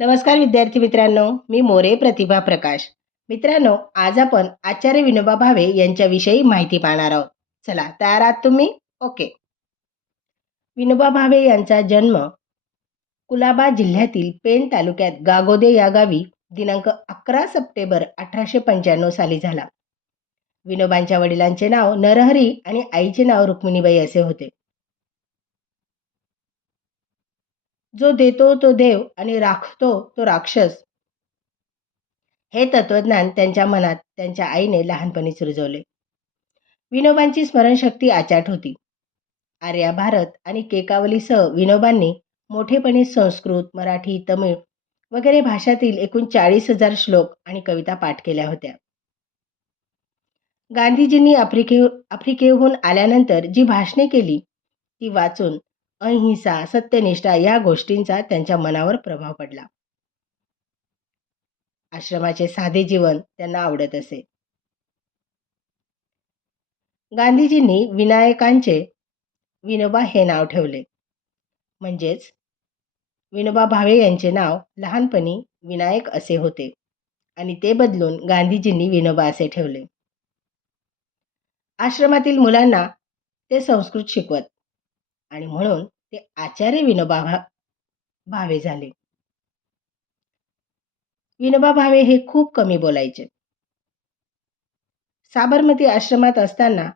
नमस्कार विद्यार्थी मित्रांनो मी मोरे प्रतिभा प्रकाश. मित्रांनो आज आपण आचार्य विनोबा भावे यांच्याविषयी माहिती पाहणार आहोत. चला तयार आहात तुम्ही? ओके. विनोबा भावे यांचा जन्म कुलाबा जिल्ह्यातील पेण तालुक्यात गागोदे या गावी दिनांक अकरा सप्टेंबर अठराशे पंच्याण्णव साली झाला. विनोबांच्या वडिलांचे नाव नरहरी आणि आईचे नाव रुक्मिणीबाई असे होते. जो देतो तो देव आणि राखतो तो राक्षस. हे तत्वज्ञान त्यांच्या मनात त्यांच्या आईने लहानपणीच रुजवले विनोबांची स्मरणशक्ती आचाट होती. आर्या भारत आणि केकावलीसह विनोबांनी मोठेपणी संस्कृत मराठी तमिळ वगैरे भाषातील एकूण चाळीस हजार श्लोक आणि कविता पाठ केल्या होत्या. गांधीजींनी आफ्रिके आफ्रिकेहून आल्यानंतर जी भाषणे केली ती वाचून अहिंसा सत्यनिष्ठा या गोष्टींचा त्यांच्या मनावर प्रभाव पडला. आश्रमाचे साधे जीवन त्यांना आवडत असे. गांधीजींनी विनायकांचे विनोबा हे नाव ठेवले. म्हणजेच विनोबा भावे यांचे नाव लहानपणी विनायक असे होते आणि ते बदलून गांधीजींनी विनोबा असे ठेवले. आश्रमातील मुलांना ते संस्कृत शिकवत. आणि म्हणून ते आचार्य विनोबा भा भावे झाले. विनोबा भावे हे खूप कमी बोलायचे. साबरमती आश्रमात असताना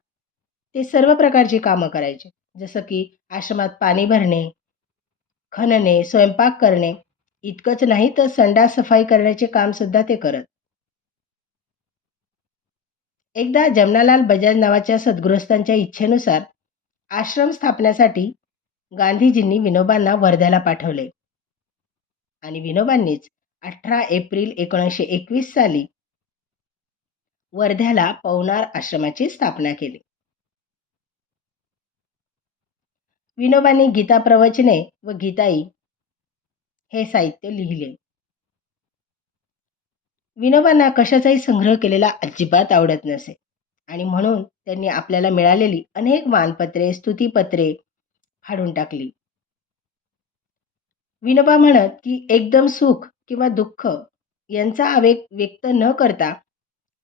ते सर्व प्रकारची कामं करायचे. जसं की आश्रमात पाणी भरणे खणणे स्वयंपाक करणे इतकंच नाही तर संडास सफाई करण्याचे काम सुद्धा ते करत. एकदा जमनालाल बजाज नावाच्या सद्गृहस्थांच्या इच्छेनुसार आश्रम स्थापण्यासाठी गांधीजींनी विनोबांना वर्ध्याला पाठवले. आणि विनोबांनीच अठरा एप्रिल एकोणीसशे एकवीस साली वर्ध्याला पवनार आश्रमाची स्थापना केली. विनोबांनी गीता प्रवचने व गीताई हे साहित्य लिहिले. विनोबांना कशाचाही संग्रह केलेला अजिबात आवडत नसे. आणि म्हणून त्यांनी आपल्याला मिळालेली अनेक मानपत्रे स्तुतीपत्रे फाडून टाकली. विनोबा म्हणत की एकदम सुख किंवा दुःख यांचा आवेग व्यक्त न करता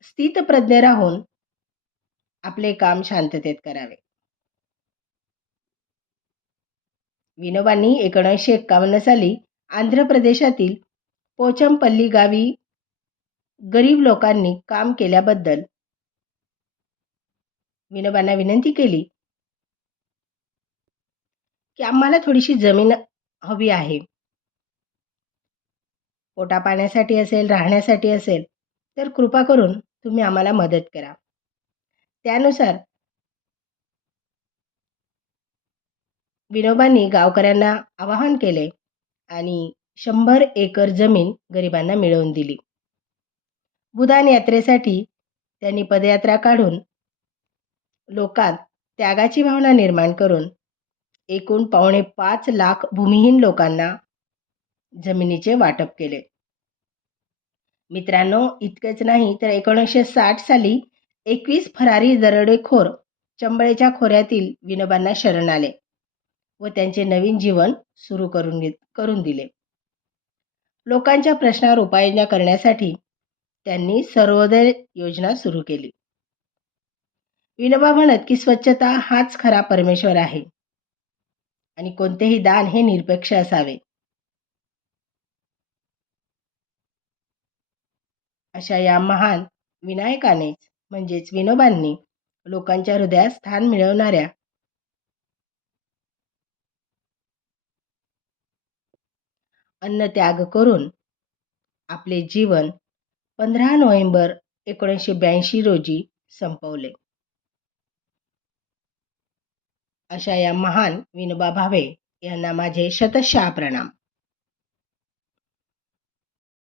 स्थितप्रज्ञ राहून आपले काम शांततेत करावे. विनोबांनी एकोणीसशे एक्कावन्न साली आंध्र प्रदेशातील पोचमपल्ली गावी गरीब लोकांनी काम केल्याबद्दल विनोबांना विनंती केली की आम्हाला थोडीशी जमीन हवी आहे. पोटा पाण्यासाठी असेल राहण्यासाठी असेल तर कृपा करून तुम्ही आम्हाला मदत करा. त्यानुसार विनोबांनी गावकऱ्यांना आवाहन केले आणि शंभर एकर जमीन गरिबांना मिळवून दिली. बुधान यात्रेसाठी त्यांनी पदयात्रा काढून लोकात त्यागाची भावना निर्माण करून एकूण पावणे पाच लाख भूमिहीन लोकांना जमिनीचे वाटप केले. मित्रांनो इतकेच नाही तर एकोणीसशे साठ साली एकवीस फरारी दरोडेखोर चंबळेच्या खोऱ्यातील विनोबांना शरण आले व त्यांचे नवीन जीवन सुरू करून करून दिले. लोकांच्या प्रश्नावर उपाययोजना करण्यासाठी त्यांनी सर्वोदय योजना सुरू केली. विनोबा म्हणत की स्वच्छता हाच खरा परमेश्वर आहे. आणि कोणतेही दान हे निरपेक्ष असावे. अशा या महान विनायकानेच म्हणजेच विनोबांनी लोकांच्या हृदयात स्थान मिळवणाऱ्या अन्न त्याग करून आपले जीवन पंधरा नोव्हेंबर एकोणीसशे ब्याऐंशी रोजी संपवले. अशा या महान विनोबा भावे यांना माझे शतशः प्रणाम.